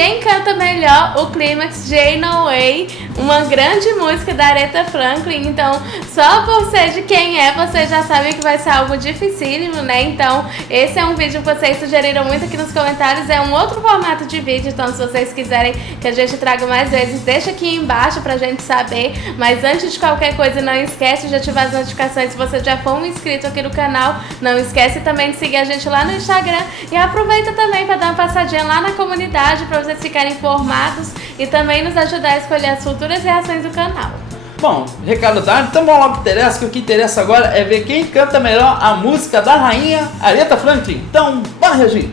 quem canta melhor o clímax de Ain't No Way, uma grande música da Aretha Franklin. Então, só por ser de quem é, vocês já sabem que vai ser algo dificílimo, né? Então, esse é um vídeo que vocês sugeriram muito aqui nos comentários. É um outro formato de vídeo, então se vocês quiserem que a gente traga mais vezes, deixa aqui embaixo pra gente saber. Mas antes de qualquer coisa, não esquece de ativar as notificações se você já for um inscrito aqui no canal. Não esquece também de seguir a gente lá no Instagram. E aproveita também para dar uma passadinha lá na comunidade para vocês ficarem informados e também nos ajudar a escolher as futuras reações do canal. Bom, recado dado, então vamos logo que o que interessa agora é ver quem canta melhor a música da rainha Aretha Franklin. Então, bora reagir!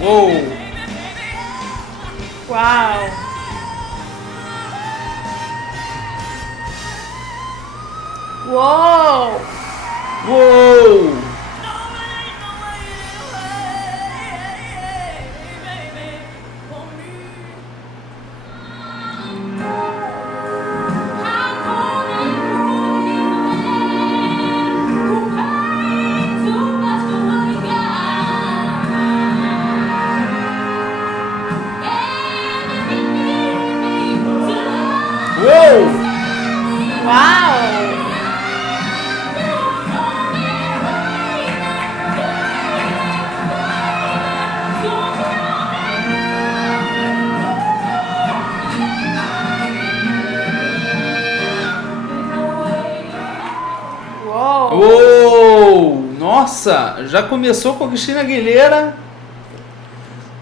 Uou! Uau! Uou! Uou! Uou! Uau! Uou! Nossa, já começou com a Christina Aguilera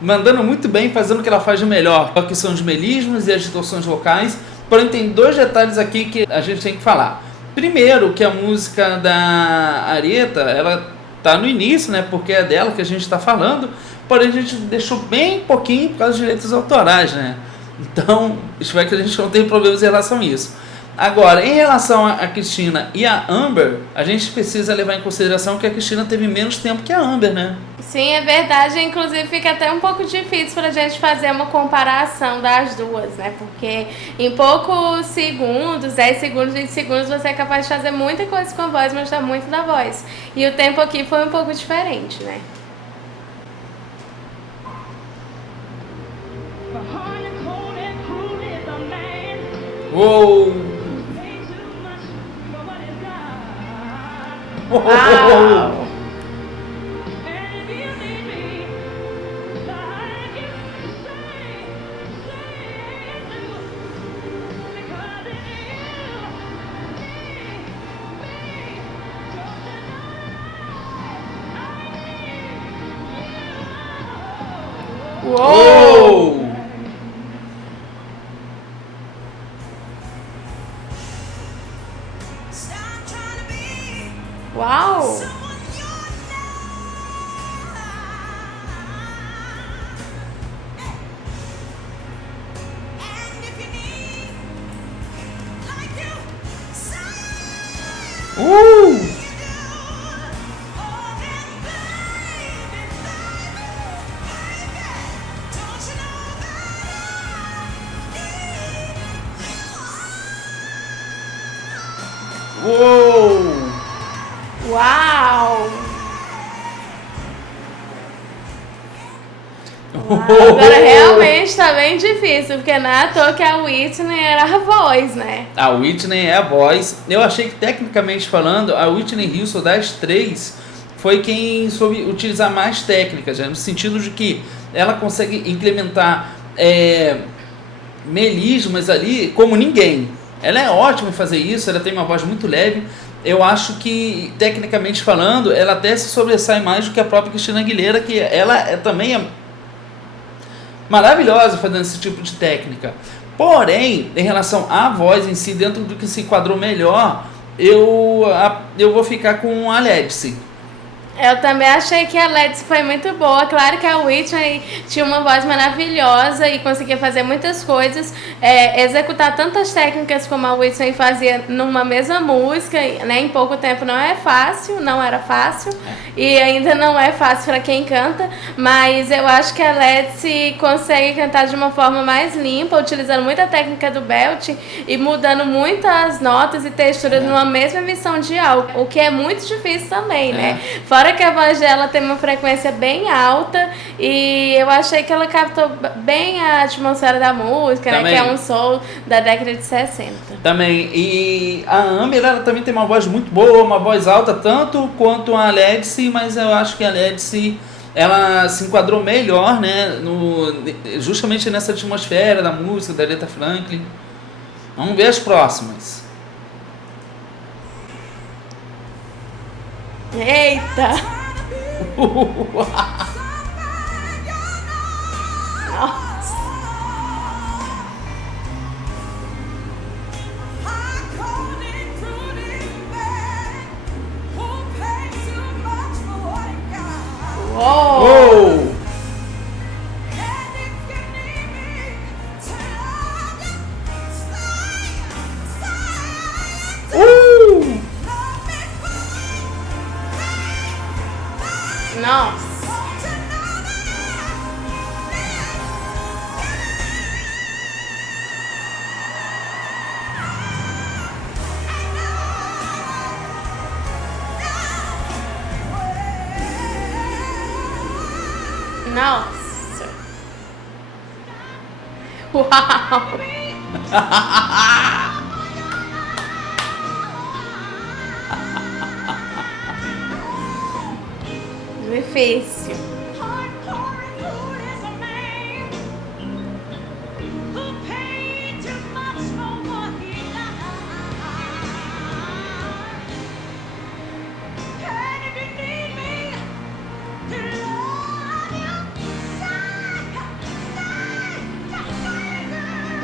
mandando muito bem, fazendo o que ela faz de melhor, que são os melismos e as distorções vocais. Porém, tem dois detalhes aqui que a gente tem que falar. Primeiro, que a música da Aretha, ela tá no início, né? Porque é dela que a gente está falando. Porém, a gente deixou bem pouquinho por causa dos direitos autorais, né? Então, espero que a gente não tenha problemas em relação a isso. Agora, em relação a Christina e a Amber, a gente precisa levar em consideração que a Christina teve menos tempo que a Amber, né? Sim, é verdade. Inclusive fica até um pouco difícil pra gente fazer uma comparação das duas, né? Porque em poucos segundos, 10 segundos, 20 segundos, você é capaz de fazer muita coisa com a voz, mostrar muito da voz. E o tempo aqui foi um pouco diferente, né? Uou! Uau! Uou! Uau! Uou! Uau! Agora realmente tá bem difícil, porque não é à toa que a Whitney era a voz, né? A Whitney é a voz. Eu achei que, tecnicamente falando, a Whitney Houston das três foi quem soube utilizar mais técnicas, né? No sentido de que ela consegue implementar melismas ali como ninguém. Ela é ótima em fazer isso, ela tem uma voz muito leve. Eu acho que, tecnicamente falando, ela até se sobressai mais do que a própria Christina Aguilera, que ela também é maravilhosa fazendo esse tipo de técnica. Porém, em relação à voz em si, dentro do que se enquadrou melhor, eu vou ficar com a Ledsi. Eu também achei que a Led foi muito boa. Claro que a Whitney tinha uma voz maravilhosa e conseguia fazer muitas coisas, executar tantas técnicas como a Whitney fazia numa mesma música, né? Em pouco tempo não é fácil, não era fácil e ainda não é fácil para quem canta, mas eu acho que a Led consegue cantar de uma forma mais limpa, utilizando muita técnica do belt e mudando muitas notas e texturas numa mesma emissão de áudio, o que é muito difícil também, né? Fora que a voz dela tem uma frequência bem alta e eu achei que ela captou bem a atmosfera da música, né? Que é um soul da década de 60. Também. E a Amber, ela também tem uma voz muito boa, uma voz alta, tanto quanto a Ledsi, mas eu acho que a Ledsi, ela se enquadrou melhor, né? Justamente nessa atmosfera da música, da Aretha Franklin. Vamos ver as próximas. Eita! Nossa! Uou! Nossa! Nossa! Uau! Difícil.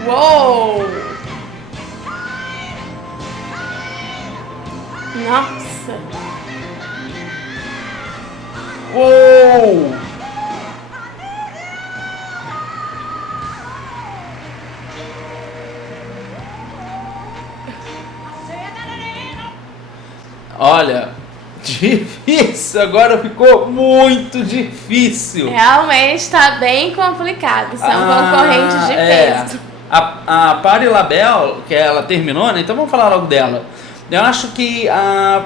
Uou! Nossa! Uou! Olha, difícil, agora ficou muito difícil. Realmente tá bem complicado, são concorrentes de peso. A Patti LaBelle, que ela terminou, né? Então vamos falar logo dela. Eu acho que a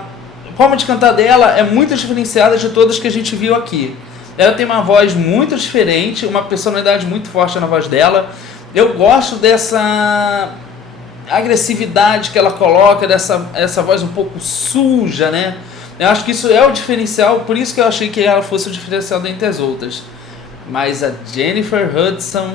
forma de cantar dela é muito diferenciada de todas que a gente viu aqui. Ela tem uma voz muito diferente, uma personalidade muito forte na voz dela. Eu gosto dessa agressividade que ela coloca, essa voz um pouco suja, né? Eu acho que isso é o diferencial, por isso que eu achei que ela fosse o diferencial dentre as outras. Mas a Jennifer Hudson...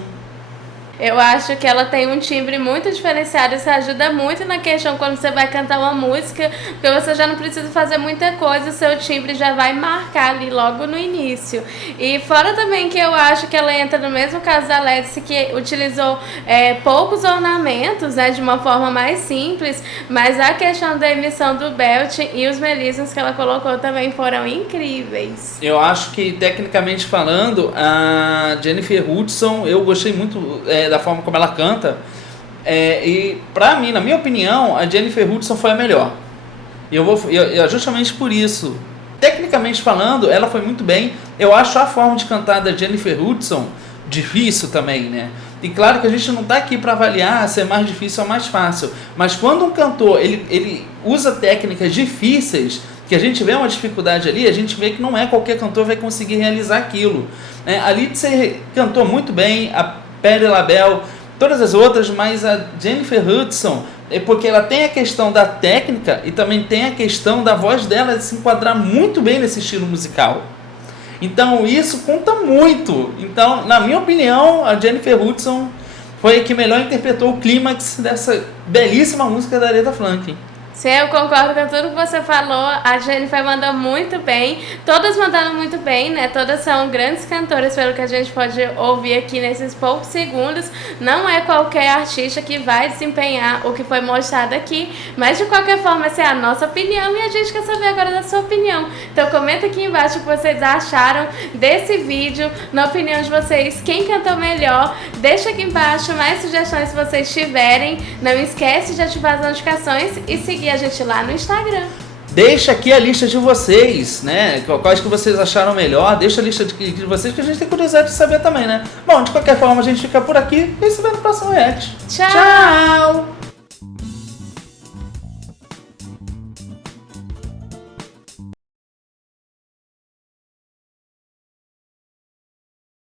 Eu acho que ela tem um timbre muito diferenciado, isso ajuda muito na questão quando você vai cantar uma música, porque você já não precisa fazer muita coisa, o seu timbre já vai marcar ali logo no início. E fora também que eu acho que ela entra no mesmo caso da Ledsi, que utilizou poucos ornamentos, né, de uma forma mais simples, mas a questão da emissão do belt e os melismas que ela colocou também foram incríveis. Eu acho que, tecnicamente falando, a Jennifer Hudson, eu gostei muito da forma como ela canta, e pra mim, na minha opinião, a Jennifer Hudson foi a melhor. Justamente por isso, tecnicamente falando, ela foi muito bem. Eu acho a forma de cantar da Jennifer Hudson difícil também, né? E claro que a gente não tá aqui para avaliar se é mais difícil ou mais fácil, mas quando um cantor ele usa técnicas difíceis, que a gente vê uma dificuldade ali, a gente vê que não é qualquer cantor vai conseguir realizar aquilo. A Lindsay cantou muito bem, a Patti LaBelle, todas as outras, mas a Jennifer Hudson, porque ela tem a questão da técnica e também tem a questão da voz dela de se enquadrar muito bem nesse estilo musical. Então isso conta muito. Então, na minha opinião, a Jennifer Hudson foi a que melhor interpretou o clímax dessa belíssima música da Aretha Franklin. Sim, eu concordo com tudo que você falou. A Jennifer mandou muito bem. Todas mandaram muito bem, né? Todas são grandes cantoras, pelo que a gente pode ouvir aqui nesses poucos segundos. Não é qualquer artista que vai desempenhar o que foi mostrado aqui, mas de qualquer forma, essa é a nossa opinião e a gente quer saber agora da sua opinião. Então comenta aqui embaixo o que vocês acharam desse vídeo, na opinião de vocês, quem cantou melhor. Deixa aqui embaixo mais sugestões se vocês tiverem. Não esquece de ativar as notificações e seguir a gente lá no Instagram. Deixa aqui a lista de vocês, né? Quais que vocês acharam melhor. Deixa a lista de vocês que a gente tem curiosidade de saber também, né? Bom, de qualquer forma a gente fica por aqui e se vê no próximo react. Tchau!